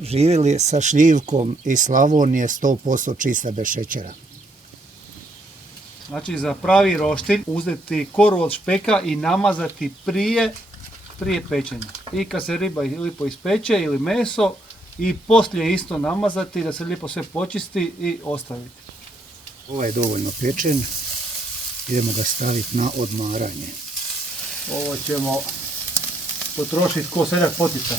Živjeli sa šljivkom iz Slavonije 100% čista bez šećera. Znači za pravi roštilj uzeti koru od špeka i namazati prije pečenja. I kad se riba lijepo ispeče ili meso i poslije isto namazati da se lijepo sve počisti i ostaviti. Ovaj je dovoljno pečen, idemo ga staviti na odmaranje. Ovo ćemo potrošiti ko seljak potica.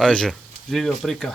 Ajde. Živio prika.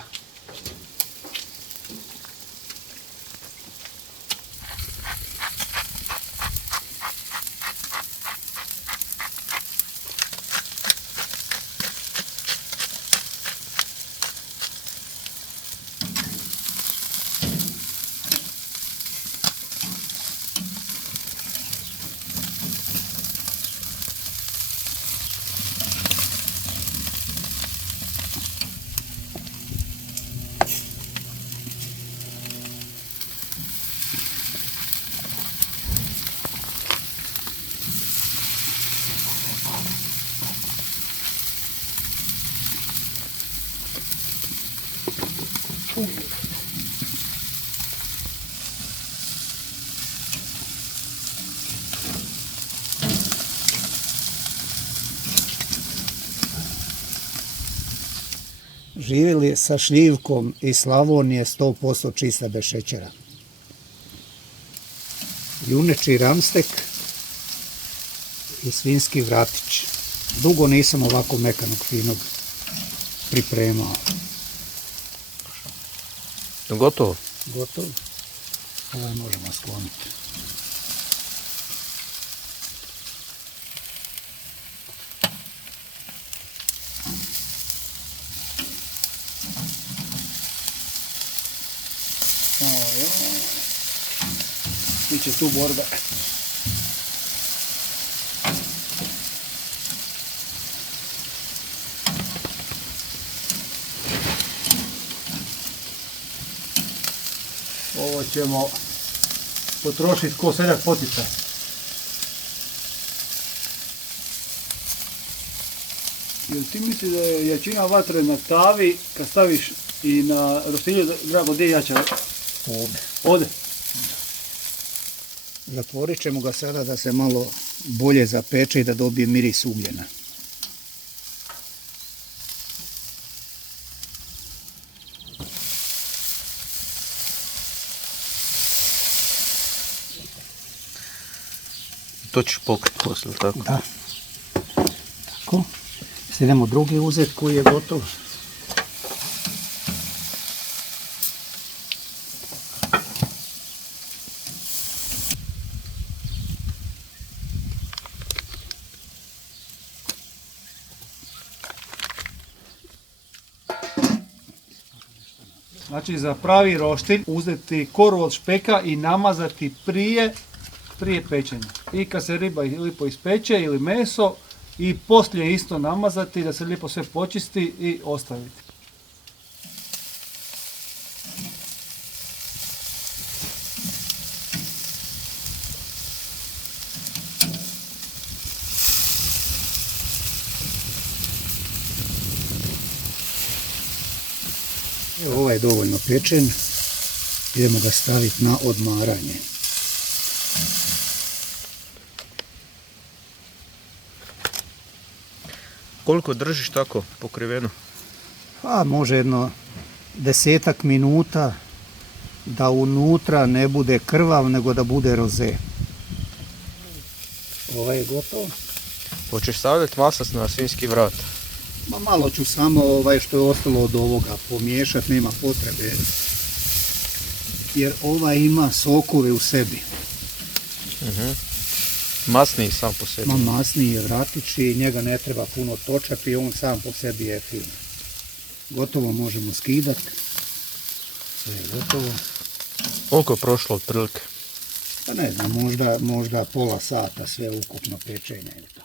Živjeli sa šljivkom iz Slavonije 100% čista bez šećera. Juneči ramstek i svinjski vratić. Dugo nisam ovako mekanog, finog pripremao. Gotovo? Gotovo. Ovo možemo skloniti. Biće tu borbe. Ovo ćemo potrošiti ko seljak potica. Jel ti misli da je jačina vatre na tavi kad staviš I na roštilju, Drago, gdje je jača? Ovdje. Ovdje. Zatvorit ćemo ga sada da se malo bolje zapeče i da dobije miris ugljena. To ćeš pokriti poslije, tako? Da. Tako. Sad idemo drugi uzet koji je gotov. Znači za pravi roštilj uzeti koru od špeka i namazati prije pečenja. I kad se riba lijepo ispeče ili meso i poslije isto namazati da se lijepo sve počisti i ostaviti. Evo, ovaj je dovoljno pečen. Idemo ga staviti na odmaranje. Koliko držiš tako pokriveno? Pa može jedno 10 minuta da unutra ne bude krvav nego da bude roze. Ovaj je gotov. Hoćeš stavljati maslac na svinjski vrat? Ma malo ću samo što je ostalo od ovoga pomiješati, nema potrebe. Jer ovaj ima sokove u sebi. Masniji sam po sebi. Ma masniji je vratić i njega ne treba puno točati i on sam po sebi je fin. Gotovo možemo skidati. Sve je gotovo. Koliko je prošlo otprilike? Pa ne znam, možda pola sata sve ukupno pečenja ili to.